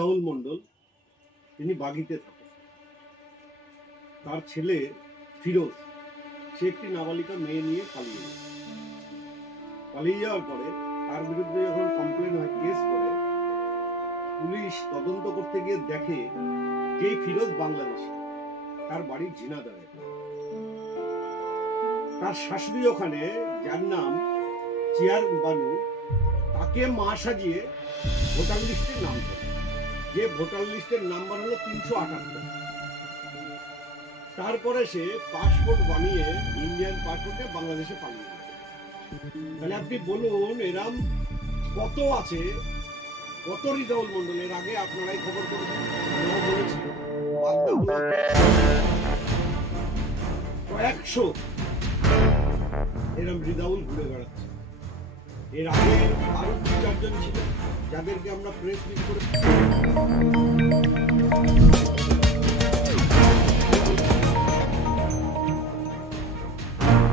রাহুল মন্ডল তিনি বাগিতে থাকেন। তার ছেলে ফিরোজ সে একটি নাবালিকা মেয়ে নিয়ে পালিয়ে যাওয়ার পরে তার বিরুদ্ধে যখন কমপ্লেন হয়, কেস করে, পুলিশ তদন্ত করতে গিয়ে দেখে যে ফিরোজ বাংলাদেশী, তার বাড়ি ঝিনাইদহে। তার শাশুড়ি ওখানে, যার নাম চেয়ার বানু, তাকে মা সাজিয়ে ভোটার লিস্টের নাম দেয়। যে ভোটার লিস্টের নাম্বার হলো 378। তারপরে সে পাসপোর্ট বানিয়ে ইন্ডিয়ান পাসপোর্টে বাংলাদেশে পালিয়ে গেছে। তাহলে আপনি বলুন এরম কত আছে, কত রিজাউল মন্ডল। এর আগে আপনারাই খবর করেছেন, আমরাও বলেছি, কয়েকশো এরম রিজাউল ঘুরে বেড়াচ্ছে। এর আগে আরো 2-4 জন ছিল যাদেরকে আমরা প্রেস মিট করে